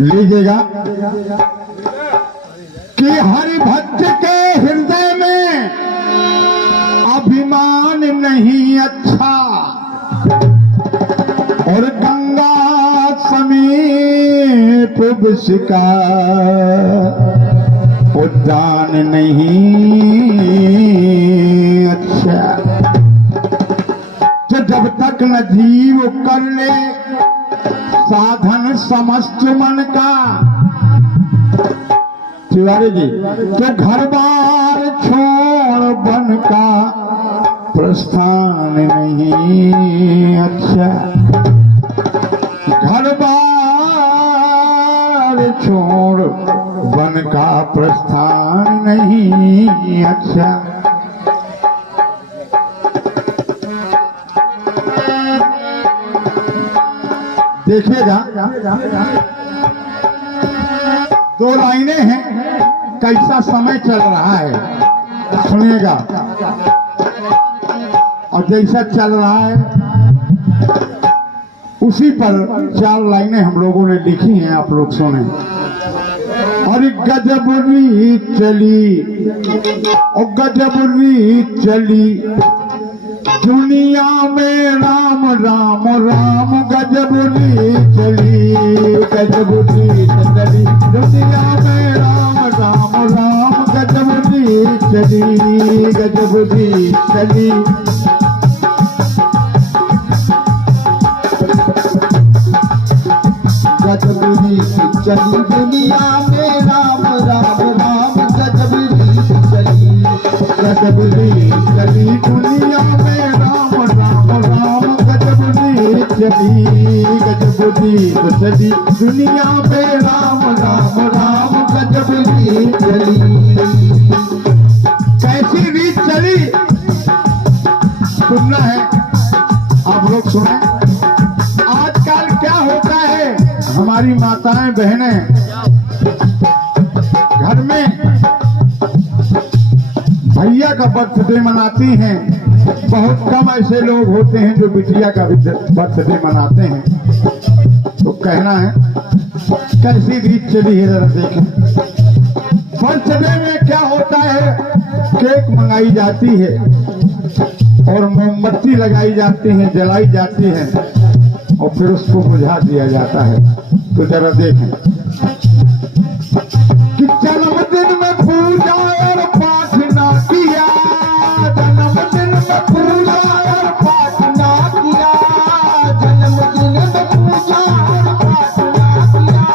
लीजिएगा कि हरि भक्त के हृदय में अभिमान नहीं अच्छा, और गंगा समीप विष का उद्यान नहीं अच्छा। तो जब तक न जीव कर ले साधन समस्त मन का, तिवारी जी, तो घर बार छोड़ बन का प्रस्थान नहीं अच्छा। घर बार छोड़ बन का प्रस्थान नहीं अच्छा। देखिएगा, दो लाइनें हैं, कैसा समय चल रहा है सुनिएगा। और जैसा चल रहा है उसी पर चार लाइनें हम लोगों ने लिखी हैं, आप लोग सुने। और गजब रीत चली, और गजब रीत चली दुनिया में, राम राम राम गजब रीत चली, गजब रीत चली दुनिया में, राम राम राम गजब रीत चली, गजब रीत चली। गजब रीत चली दुनिया में, राम राम राम गजब रीत चली, गजब रीत चली दुनिया में, राम राम राम गजब रीत चली, गजब रीत चली दुनिया में, राम राम राम गजब रीत चली। कैसी रीत चली सुनना है, आप लोग सुने। आजकल क्या होता है, हमारी माताएं बहनें घर में भैया का बर्थडे मनाती हैं। बहुत कम ऐसे लोग होते हैं जो बिटिया का भी बर्थडे मनाते हैं। तो कहना है कैसी रीत चली है जरा देखें। बर्थडे में क्या होता है, केक मंगाई जाती है और मोमबत्ती लगाई जाती है, जलाई जाती है और फिर उसको बुझा दिया जाता है। तो जरा देखें कि जन्मदिन में पूजा और पाठ ना किया, जन्मदिन में पूजा और पाठ ना किया, जन्मदिन में पूजा और पाठ ना किया।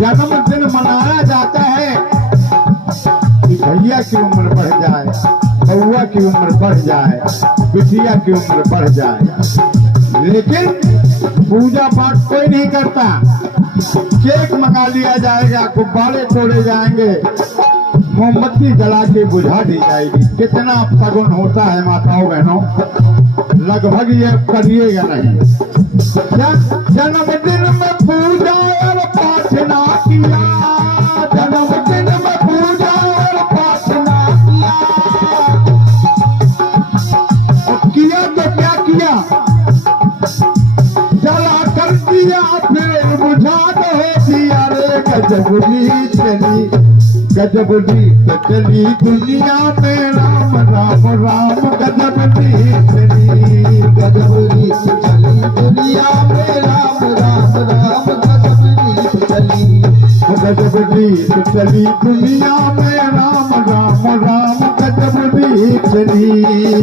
जन्मदिन मनाया जाता है कि भैया की उम्र बढ़ जाए, बउआ की उम्र बढ़ जाए, बिटिया की उम्र बढ़ जाए, लेकिन पूजा पाठ कोई नहीं करता। केक मंगा लिया जाएगा, गुब्बारे तोड़े जाएंगे, मोमबत्ती जला के बुझा दी जाएगी। कितना फगुन होता है माताओं बहनों, लगभग ये करिएगा नहीं। जन्मदिन में पूजा और पाठ ना किया, जन्मदिन में पूजा और पाठ ना किया, और किया तो क्या किया, जला कर दिया फिर बुझा दो दिया रे। गजब रीत चली, गजब रीत चली दुनिया में, राम राम राम गजब रीत चली, गजब रीत चली दुनिया में, राम राम राम गजब रीत चली, गजब रीत चली दुनिया में, राम राम राम गजब रीत चली,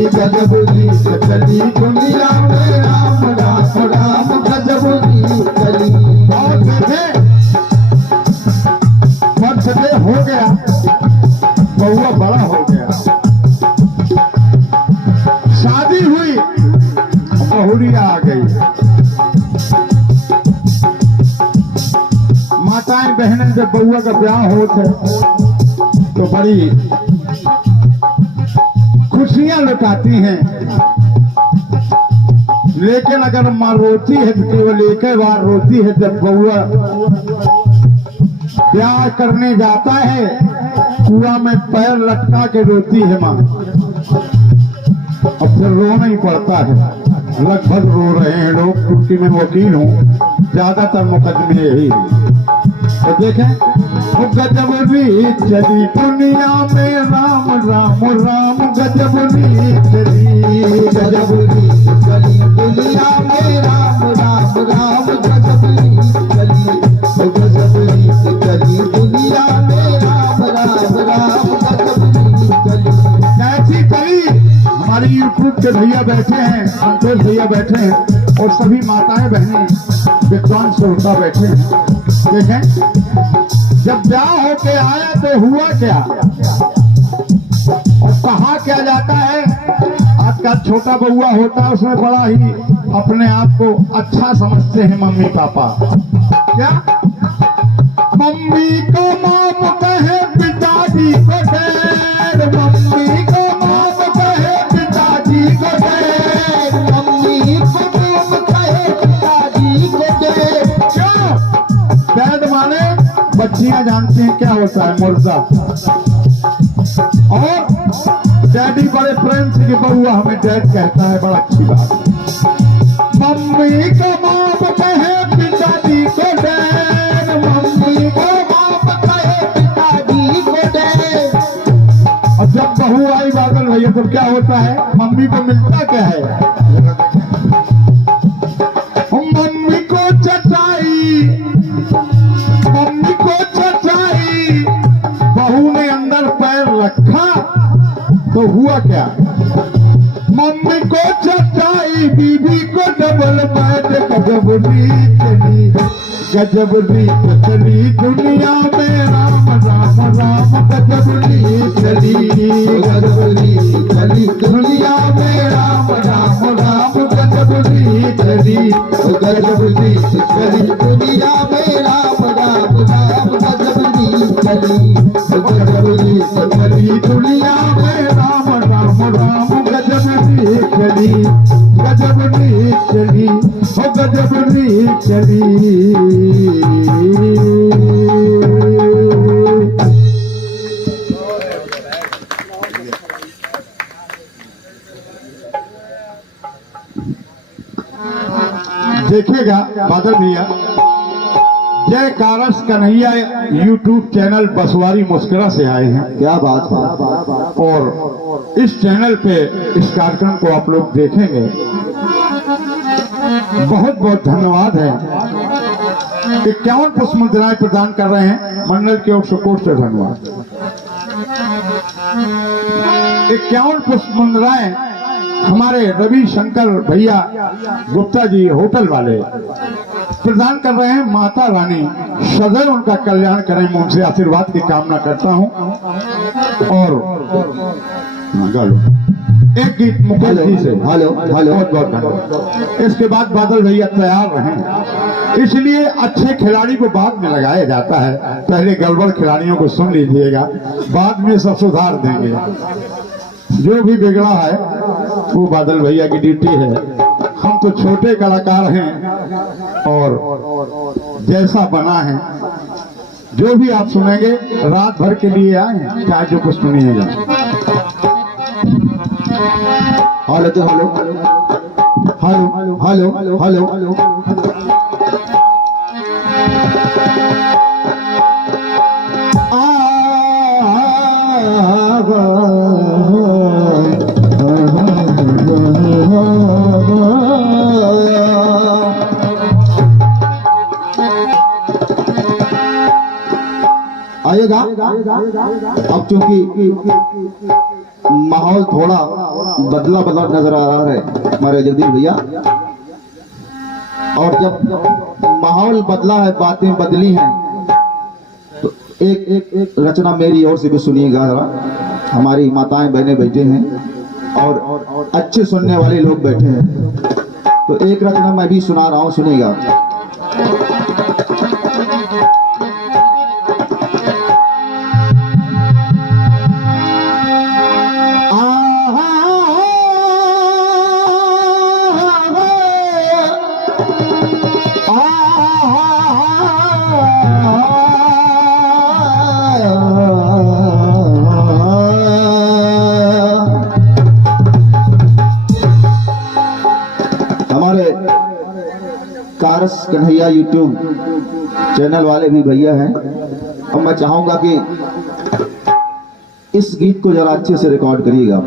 गजब रीत चली दुनिया में, राम राम राम गजब रीत चली। और देखे बर्थडे हो गया, बउआ बड़ा हो गया, शादी हुई, बहुरिया आ गई। माताएं बहनें जब बउआ का ब्याह होता है तो बड़ी खुशियां लुटाती हैं, लेकिन अगर माँ रोती है तो केवल एक ही बार रोती है, जब बउआ ब्याह करने जाता है कुआं में पैर लटका के रोती है माँ, और फिर रोना ही पड़ता है। लगभग रो रहे हैं लोग, क्योंकि मैं वकील हूँ, ज्यादातर मुकदमे यही हैं। तो देखें, वो गजब रीत चली दुनिया में, राम राम राम गजब रीत चली, गजब रीत चली दुनिया में, राम राम राम गजब रीत चली, गजब रीत चली दुनिया में, राम राम राम गजब रीत चली। कैसी चली? हमारी यूट्यूब के भैया बैठे हैं, संतोष भैया बैठे हैं, और सभी माताएं बहनें विद्वान श्रोता बैठे हैं। देखें, जब ब्याह होके आया तो हुआ क्या और कहा क्या जाता है। आज का छोटा बउआ होता है, उसमें बड़ा ही अपने आप को अच्छा समझते हैं मम्मी पापा। क्या मम्मी को माम कहे पिताजी को डैड, मम्मी को माम कहे पिताजी को डैड, मम्मी को माम कहे पिताजी को डैड। क्यों? डैड माने बच्चियां जानती हैं क्या होता है, मुर्दा। और डैडी बड़े प्रेम से कि बउआ हमें डैड कहता है, बड़ा अच्छी बात। मम्मी को माम कहे पिताजी को डैड, मम्मी को माम कहे पिताजी को डैड। और जब बहू आई बादल भैया तो क्या होता है, मम्मी को मिलता क्या है, मम्मी को चटाई, मम्मी को चटाई। बहू ने अंदर पैर रखा तो हुआ क्या, मम्मी को चटाई, बीबी को डबल बेड। गजब रीत चली, गजब रीत चली दुनिया में, राम राम राम गजब रीत चली, गजब रीत चली दुनिया में, राम राम राम गजब रीत चली, गजब रीत चली दुनिया में, राम राम राम गजब रीत चली, गजब रीत चली दुनिया में, राम राम राम गजब रीत चली, गजब रीत चली, ओ गजब रीत चली। देखिएगा बादल भैया, जय कारस कन्हैया यूट्यूब चैनल बसवारी मुस्कुरा से आए हैं। क्या बात है। और इस चैनल पे इस कार्यक्रम को आप लोग देखेंगे। बहुत बहुत धन्यवाद है। 51 पुष्प मुद्राएं प्रदान कर रहे हैं मंडल की ओर से, कोट से धन्यवाद। 51 पुष्प मुद्राएं हमारे रवि शंकर भैया गुप्ता जी होटल वाले प्रदान कर रहे हैं। माता रानी सदैव उनका कल्याण करें, मैं उनसे आशीर्वाद की कामना करता हूं। और एक गीत मुकेश जी से, हेलो हेलो, बहुत बहुत धन्यवाद। इसके बाद बादल भैया तैयार रहें, इसलिए अच्छे खिलाड़ी को बाद में लगाया जाता है। पहले गड़बड़ खिलाड़ियों को सुन लीजिएगा, बाद में सब सुधार देंगे। जो भी बिगड़ा है वो बादल भैया की ड्यूटी है। हम तो छोटे कलाकार हैं और जैसा बना है जो भी आप सुनेंगे रात भर के लिए आए हैं, चाहे जो कुछ सुनिएगा। हेलो तो hello hello hello hello hello. आइएगा। अब चूंकि माहौल थोड़ा बदला बदला नजर आ रहा है हमारे जगदीश भैया, और जब माहौल बदला है, बातें बदली हैं, तो एक रचना मेरी ओर से भी सुनिएगा। हमारी माताएं बहनें बैठे हैं और अच्छे सुनने वाले लोग बैठे हैं, तो एक रचना मैं भी सुना रहा हूँ, सुनिएगा। हमारे कारस कन्हैया यूट्यूब चैनल वाले भी भैया हैं। अब मैं चाहूंगा कि इस गीत को जरा अच्छे से रिकॉर्ड करिएगा।